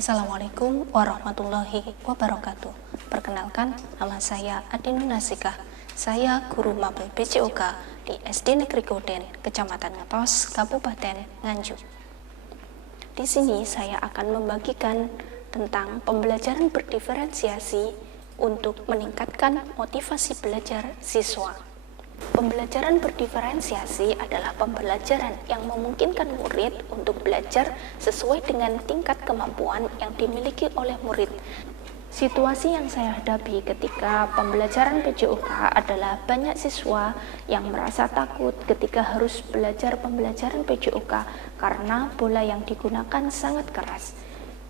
Assalamualaikum warahmatullahi wabarakatuh. Perkenalkan, nama saya Adinun Nasikah. Saya guru mapel PJOK di SD Negeri Goden, Kecamatan Ngetos, Kabupaten Nganjuk. Di sini saya akan membagikan tentang pembelajaran berdiferensiasi untuk meningkatkan motivasi belajar siswa. Pembelajaran berdiferensiasi adalah pembelajaran yang memungkinkan murid untuk belajar sesuai dengan tingkat kemampuan yang dimiliki oleh murid. Situasi yang saya hadapi ketika pembelajaran PJOK adalah banyak siswa yang merasa takut ketika harus belajar pembelajaran PJOK karena bola yang digunakan sangat keras.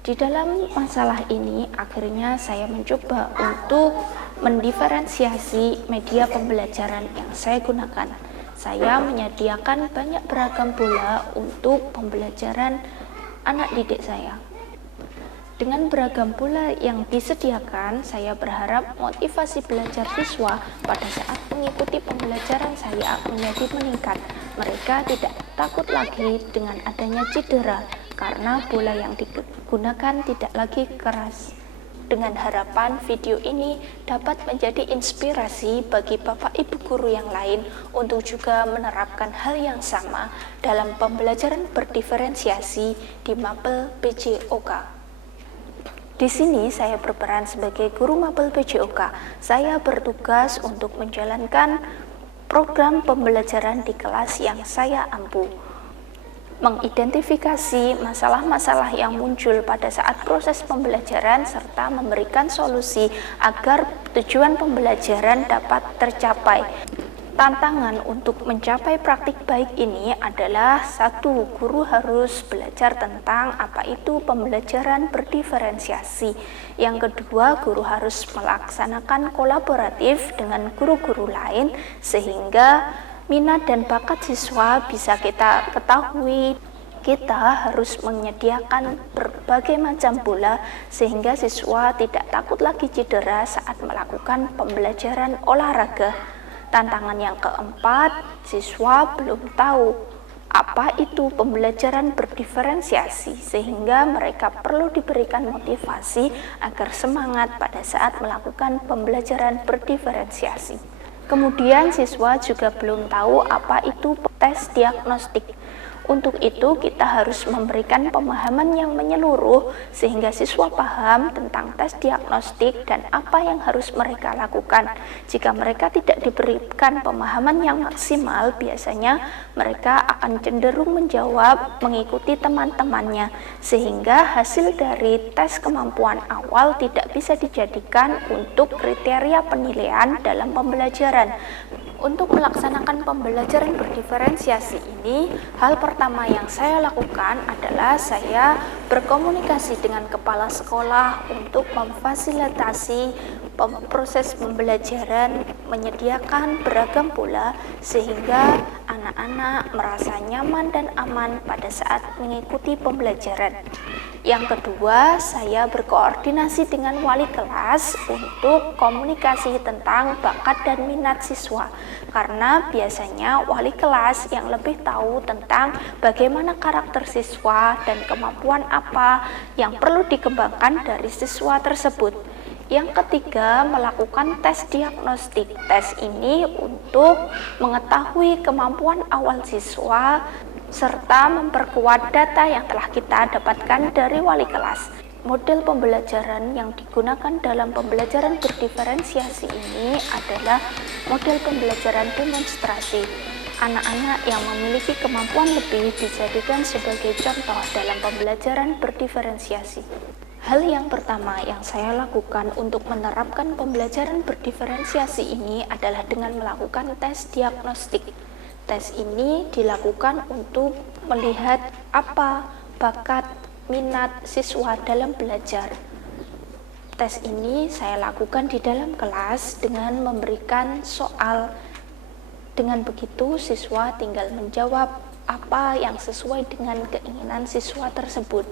Di dalam masalah ini, akhirnya saya mencoba untuk mendiferensiasi media pembelajaran yang saya gunakan. Saya menyediakan banyak beragam bola untuk pembelajaran anak didik saya. Dengan beragam bola yang disediakan, saya berharap motivasi belajar siswa pada saat mengikuti pembelajaran saya menjadi meningkat. Mereka tidak takut lagi dengan adanya cedera karena bola yang digunakan tidak lagi keras. Dengan harapan video ini dapat menjadi inspirasi bagi Bapak Ibu guru yang lain untuk juga menerapkan hal yang sama dalam pembelajaran berdiferensiasi di mapel PJOK. Di sini saya berperan sebagai guru mapel PJOK. Saya bertugas untuk menjalankan program pembelajaran di kelas yang saya ampu, mengidentifikasi masalah-masalah yang muncul pada saat proses pembelajaran serta memberikan solusi agar tujuan pembelajaran dapat tercapai. Tantangan untuk mencapai praktik baik ini adalah satu, guru harus belajar tentang apa itu pembelajaran berdiferensiasi. Yang kedua, guru harus melaksanakan kolaboratif dengan guru-guru lain sehingga minat dan bakat siswa bisa kita ketahui. Kita harus menyediakan berbagai macam bola sehingga siswa tidak takut lagi cedera saat melakukan pembelajaran olahraga. Tantangan yang keempat, siswa belum tahu apa itu pembelajaran berdiferensiasi sehingga mereka perlu diberikan motivasi agar semangat pada saat melakukan pembelajaran berdiferensiasi. Kemudian siswa juga belum tahu apa itu tes diagnostik. Untuk itu kita harus memberikan pemahaman yang menyeluruh sehingga siswa paham tentang tes diagnostik dan apa yang harus mereka lakukan. Jika mereka tidak diberikan pemahaman yang maksimal, biasanya mereka akan cenderung menjawab mengikuti teman-temannya sehingga hasil dari tes kemampuan awal tidak bisa dijadikan untuk kriteria penilaian dalam pembelajaran. Untuk melaksanakan pembelajaran berdiferensiasi ini, hal pertama yang saya lakukan adalah saya berkomunikasi dengan kepala sekolah untuk memfasilitasi proses pembelajaran, menyediakan beragam bola sehingga anak-anak merasa nyaman dan aman pada saat mengikuti pembelajaran. Yang kedua, saya berkoordinasi dengan wali kelas untuk komunikasi tentang bakat dan minat siswa. Karena biasanya wali kelas yang lebih tahu tentang bagaimana karakter siswa dan kemampuan apa yang perlu dikembangkan dari siswa tersebut. Yang ketiga, melakukan tes diagnostik. Tes ini untuk mengetahui kemampuan awal siswa serta memperkuat data yang telah kita dapatkan dari wali kelas. Model pembelajaran yang digunakan dalam pembelajaran berdiferensiasi ini adalah model pembelajaran demonstrasi. Anak-anak yang memiliki kemampuan lebih dijadikan sebagai contoh dalam pembelajaran berdiferensiasi. Hal yang pertama yang saya lakukan untuk menerapkan pembelajaran berdiferensiasi ini adalah dengan melakukan tes diagnostik. Tes ini dilakukan untuk melihat apa bakat minat siswa dalam belajar. Tes ini saya lakukan di dalam kelas dengan memberikan soal. Dengan begitu siswa tinggal menjawab apa yang sesuai dengan keinginan siswa tersebut.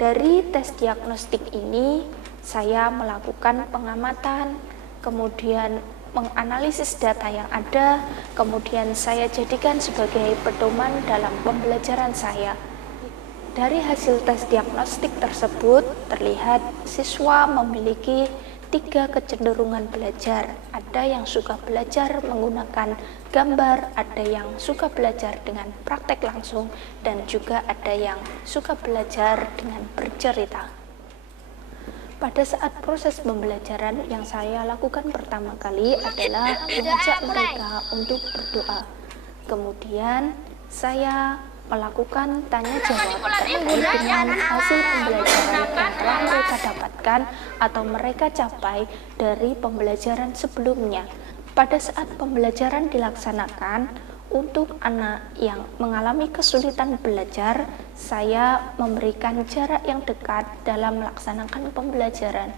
Dari tes diagnostik ini saya melakukan pengamatan, kemudian menganalisis data yang ada, kemudian saya jadikan sebagai pedoman dalam pembelajaran saya. Dari hasil tes diagnostik tersebut, terlihat siswa memiliki 3 kecenderungan belajar. Ada yang suka belajar menggunakan gambar, ada yang suka belajar dengan praktek langsung, dan juga ada yang suka belajar dengan bercerita. Pada saat proses pembelajaran, yang saya lakukan pertama kali adalah mengajak mereka untuk berdoa. Kemudian saya melakukan tanya jawab terkait dengan hasil pembelajaran yang telah mereka dapatkan atau mereka capai dari pembelajaran sebelumnya. Pada saat pembelajaran dilaksanakan, untuk anak yang mengalami kesulitan belajar, saya memberikan jarak yang dekat dalam melaksanakan pembelajaran.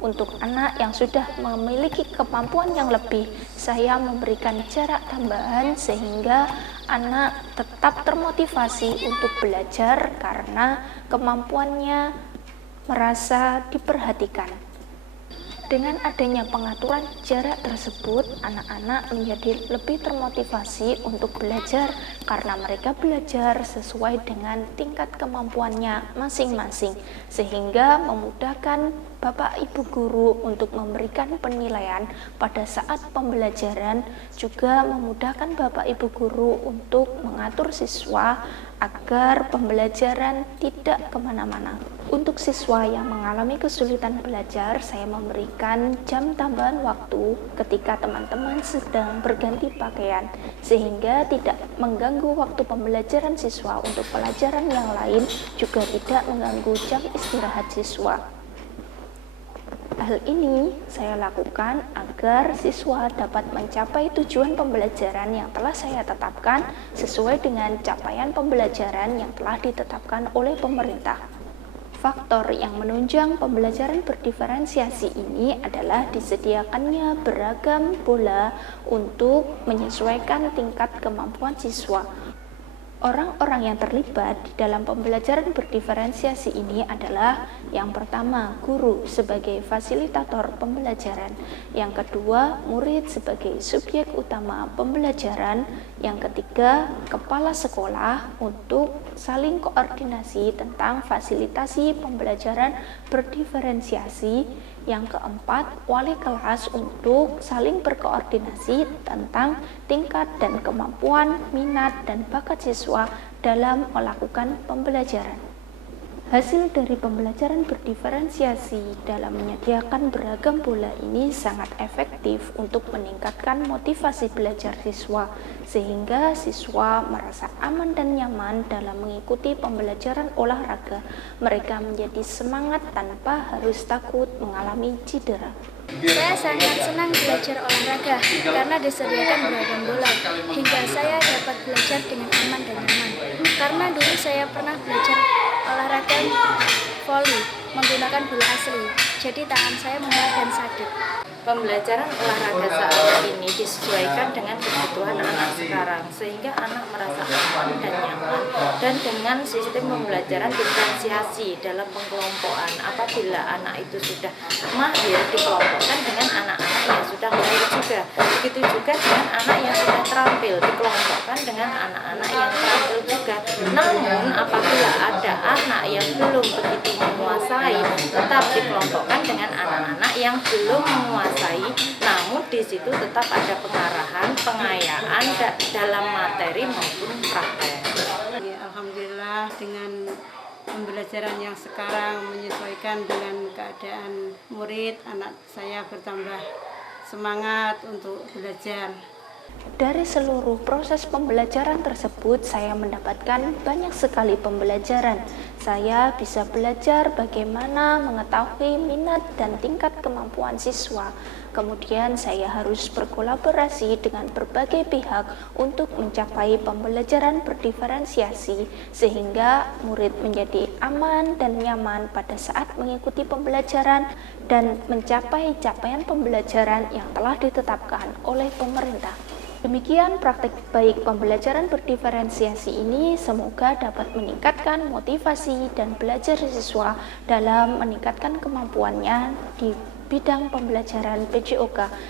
Untuk anak yang sudah memiliki kemampuan yang lebih, saya memberikan jarak tambahan sehingga anak tetap termotivasi untuk belajar karena kemampuannya merasa diperhatikan. Dengan adanya pengaturan jarak tersebut, anak-anak menjadi lebih termotivasi untuk belajar karena mereka belajar sesuai dengan tingkat kemampuannya masing-masing, sehingga memudahkan Bapak Ibu guru untuk memberikan penilaian pada saat pembelajaran, juga memudahkan Bapak Ibu guru untuk mengatur siswa agar pembelajaran tidak kemana-mana. Untuk siswa yang mengalami kesulitan belajar, saya memberikan jam tambahan waktu ketika teman-teman sedang berganti pakaian, sehingga tidak mengganggu waktu pembelajaran siswa. Untuk pelajaran yang lain juga tidak mengganggu jam istirahat siswa. Hal ini saya lakukan agar siswa dapat mencapai tujuan pembelajaran yang telah saya tetapkan sesuai dengan capaian pembelajaran yang telah ditetapkan oleh pemerintah. Faktor yang menunjang pembelajaran berdiferensiasi ini adalah disediakannya beragam bola untuk menyesuaikan tingkat kemampuan siswa. Orang-orang yang terlibat di dalam pembelajaran berdiferensiasi ini adalah yang pertama, guru sebagai fasilitator pembelajaran, yang kedua, murid sebagai subjek utama pembelajaran, yang ketiga, kepala sekolah untuk saling koordinasi tentang fasilitasi pembelajaran berdiferensiasi, yang keempat, wali kelas untuk saling berkoordinasi tentang tingkat dan kemampuan, minat, dan bakat siswa dalam melakukan pembelajaran. Hasil dari pembelajaran berdiferensiasi dalam menyediakan beragam bola ini sangat efektif untuk meningkatkan motivasi belajar siswa, sehingga siswa merasa aman dan nyaman dalam mengikuti pembelajaran olahraga. Mereka menjadi semangat tanpa harus takut mengalami cedera. Saya sangat senang belajar olahraga karena disediakan beragam bola, hingga saya dapat belajar dengan aman dan nyaman. Karena dulu saya pernah belajar olahraga voli menggunakan bola asli, jadi tangan saya mual dan sakit. Pembelajaran olahraga saat ini disesuaikan dengan kebutuhan anak sekarang, sehingga anak merasa aman dan nyaman. Dan dengan sistem pembelajaran diferensiasi dalam pengelompokan, apabila anak itu sudah mahir, dikelompokkan dengan anak-anak yang sudah mahir juga. Begitu juga dengan anak yang sudah terampil, dikelompokkan dengan anak-anak yang terampil juga. Namun apabila ada anak yang belum begitu menguasai, tetap dikelompokkan dengan anak-anak yang belum menguasai, namun di situ tetap ada pengarahan, pengayaan dalam materi maupun praktek. Ya, alhamdulillah dengan pembelajaran yang sekarang menyesuaikan dengan keadaan murid, anak saya bertambah semangat untuk belajar. Dari seluruh proses pembelajaran tersebut, saya mendapatkan banyak sekali pembelajaran. Saya bisa belajar bagaimana mengetahui minat dan tingkat kemampuan siswa. Kemudian saya harus berkolaborasi dengan berbagai pihak untuk mencapai pembelajaran berdiferensiasi, sehingga murid menjadi aman dan nyaman pada saat mengikuti pembelajaran dan mencapai capaian pembelajaran yang telah ditetapkan oleh pemerintah. Demikian praktek baik pembelajaran berdiferensiasi ini semoga dapat meningkatkan motivasi dan belajar siswa dalam meningkatkan kemampuannya di bidang pembelajaran PJOK.